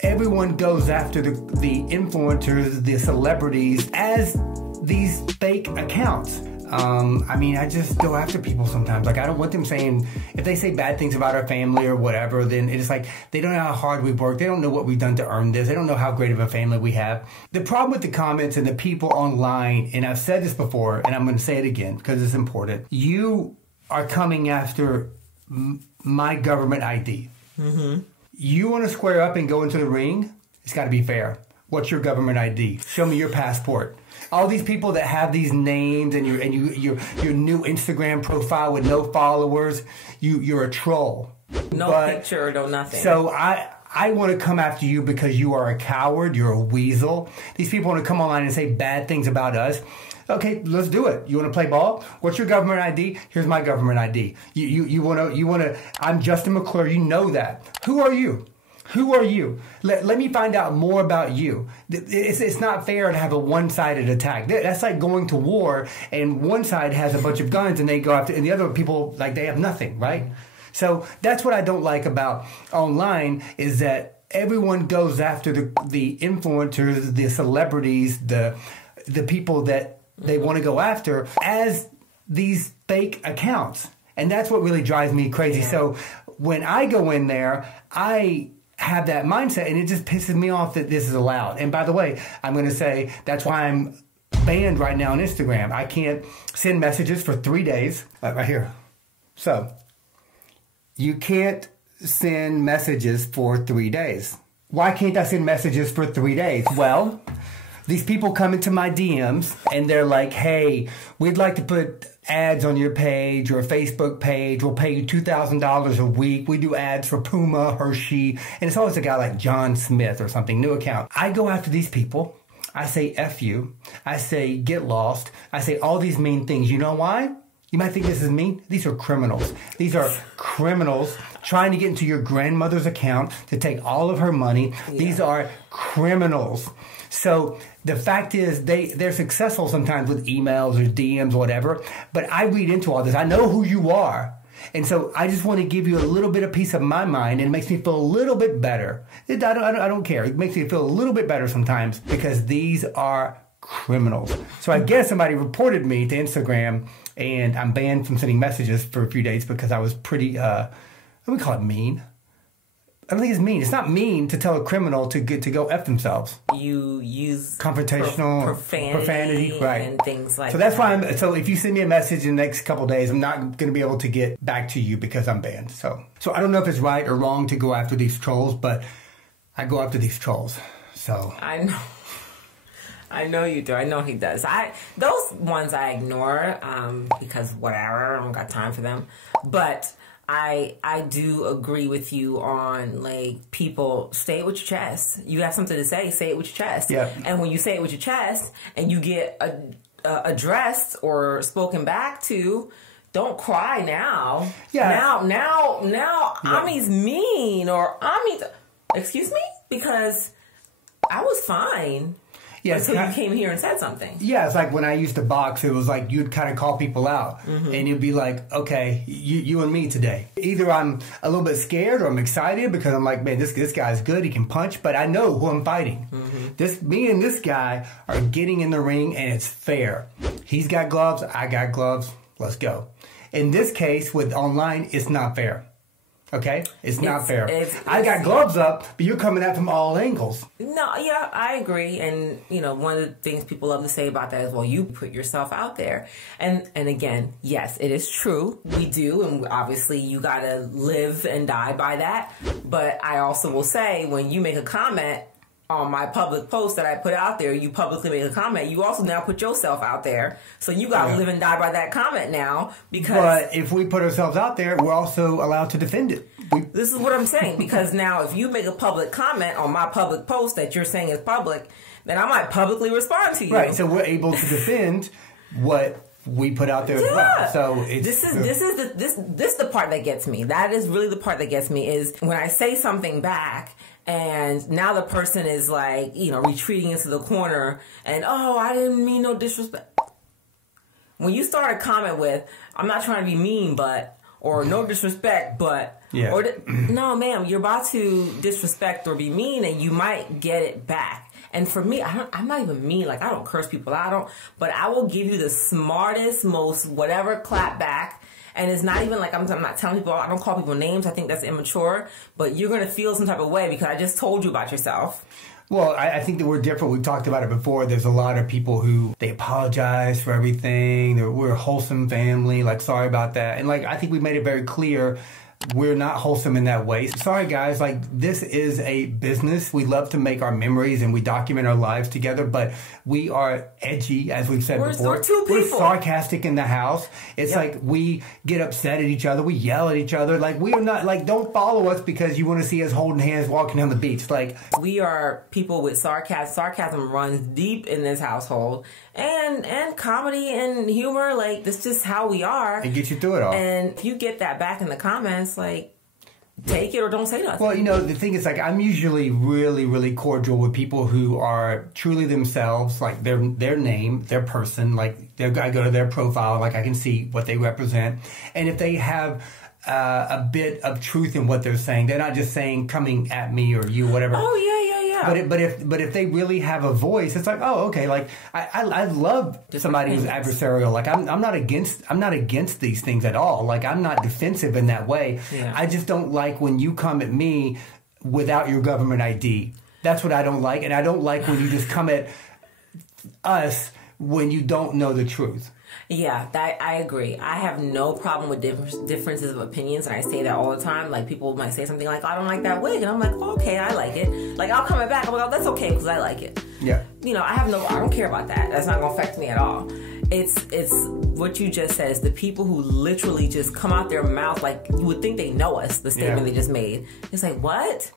everyone goes after the influencers, the celebrities, as these fake accounts. I mean, I just go after people sometimes. Like, I don't want them saying, if they say bad things about our family or whatever, then it's like, they don't know how hard we've worked. They don't know what we've done to earn this. They don't know how great of a family we have. The problem with the comments and the people online, and I've said this before, and I'm going to say it again because it's important. You are coming after my government ID. Mm-hmm. You want to square up and go into the ring? It's got to be fair. What's your government ID? Show me your passport. All these people that have these names and your new Instagram profile with no followers, you're a troll. No picture, no nothing. So I want to come after you because you are a coward. You're a weasel. These people want to come online and say bad things about us. Okay, let's do it. You want to play ball? What's your government ID? Here's my government ID. You want to. I'm Justin McClure. You know that. Who are you? Who are you? Let me find out more about you. It's not fair to have a one-sided attack. That's like going to war and one side has a bunch of guns and they go after, and the other people, like, they have nothing, right? So that's what I don't like about online, is that everyone goes after the influencers, the celebrities, the people that they want to go after as these fake accounts. And that's what really drives me crazy. Yeah. So when I go in there, I have that mindset, and it just pisses me off that this is allowed. And by the way, I'm going to say that's why I'm banned right now on Instagram. I can't send messages for 3 days. Right here. So you can't send messages for 3 days. Why can't I send messages for 3 days? Well, these people come into my DMs and they're like, hey, we'd like to put ads on your page or Facebook page. We'll pay you $2,000 a week. We do ads for Puma, Hershey, and it's always a guy like John Smith or something, new account. I go after these people. I say F you. I say get lost. I say all these mean things. You know why? You might think this is mean. These are criminals. These are criminals trying to get into your grandmother's account to take all of her money. Yeah. These are criminals. So the fact is they're successful sometimes with emails or DMs or whatever, but I read into all this. I know who you are. And so I just want to give you a little bit of peace of my mind, and it makes me feel a little bit better. I don't care. It makes me feel a little bit better sometimes because these are criminals. So I guess somebody reported me to Instagram, and I'm banned from sending messages for a few days because I was pretty, I would call it mean. I don't think it's mean. It's not mean to tell a criminal to go F themselves. You use confrontational profanity, right, and things like that. So that's why so if you send me a message in the next couple of days, I'm not going to be able to get back to you because I'm banned. So I don't know if it's right or wrong to go after these trolls, but I go after these trolls. So I know you do. I know he does. Those ones I ignore because whatever, I don't got time for them. But I do agree with you on, like, people, say it with your chest. You have something to say it with your chest. Yeah. And when you say it with your chest and you get addressed or spoken back to, don't cry now. Yeah. Now, yeah. Ami's mean, or Ami, excuse me? Because I was fine. Yeah, until you came here and said something. Yeah, it's like when I used to box, it was like you'd kind of call people out. Mm-hmm. And you'd be like, okay, you and me today. Either I'm a little bit scared or I'm excited because I'm like, man, this guy's good. He can punch, but I know who I'm fighting. Mm-hmm. Me and this guy are getting in the ring, and it's fair. He's got gloves. I got gloves. Let's go. In this case, with online, it's not fair. Okay? It's not fair. I got gloves up, but you're coming at from all angles. No, yeah, I agree. And, you know, one of the things people love to say about that is, well, you put yourself out there. And again, yes, it is true. We do. And obviously, you got to live and die by that. But I also will say, when you make a comment on my public post that I put out there, you publicly make a comment, you also now put yourself out there. So you got to live and die by that comment now. But if we put ourselves out there, we're also allowed to defend it. This is what I'm saying, because now if you make a public comment on my public post that you're saying is public, then I might publicly respond to you. Right, so we're able to defend what we put out there as well. So this is the part that gets me. That is really the part that gets me, is when I say something back, and now the person is like, you know, retreating into the corner and, oh, I didn't mean no disrespect. When you start a comment with, I'm not trying to be mean, but, or no disrespect, but, Yeah. Or no, ma'am, you're about to disrespect or be mean, and you might get it back. And for me, I'm not even mean. Like, I don't curse people out. But I will give you the smartest, most whatever clap back. And it's not even like I'm not telling people, I don't call people names. I think that's immature. But you're going to feel some type of way because I just told you about yourself. Well, I think that we're different. We've talked about it before. There's a lot of people who, they apologize for everything. We're a wholesome family. Like, sorry about that. And, like, I think we made it very clear we're not wholesome in that way. Sorry, guys. Like, this is a business. We love to make our memories and we document our lives together, but we are edgy, as we've said before. We're two people. We're sarcastic in the house. It's like we get upset at each other. We yell at each other. Like, we are not, like, don't follow us because you want to see us holding hands walking down the beach. Like, we are people with sarcasm. Sarcasm runs deep in this household. And comedy and humor, like, that's just how we are. It gets you through it all. And if you get that back in the comments, like, take it or don't say nothing. Well, you know, the thing is, like, I'm usually really, really cordial with people who are truly themselves, like their name, their person, like, I go to their profile, like, I can see what they represent. And if they have a bit of truth in what they're saying, they're not just saying coming at me or you, whatever. Oh, yeah. But if they really have a voice, it's like, oh, okay. Like, I love somebody who's adversarial. Like, I'm not against these things at all. Like, I'm not defensive in that way. Yeah. I just don't like when you come at me without your government ID. That's what I don't like. And I don't like when you just come at us when you don't know the truth. Yeah, I agree. I have no problem with differences of opinions, and I say that all the time. Like, people might say something like, I don't like that wig, and I'm like, oh, okay, I like it. Like, I'll come back, I'm like, oh, that's okay, because I like it. Yeah. You know, I don't care about that. That's not going to affect me at all. It's what you just said. It's the people who literally just come out their mouth like you would think they know us, the statement they just made. It's like, what?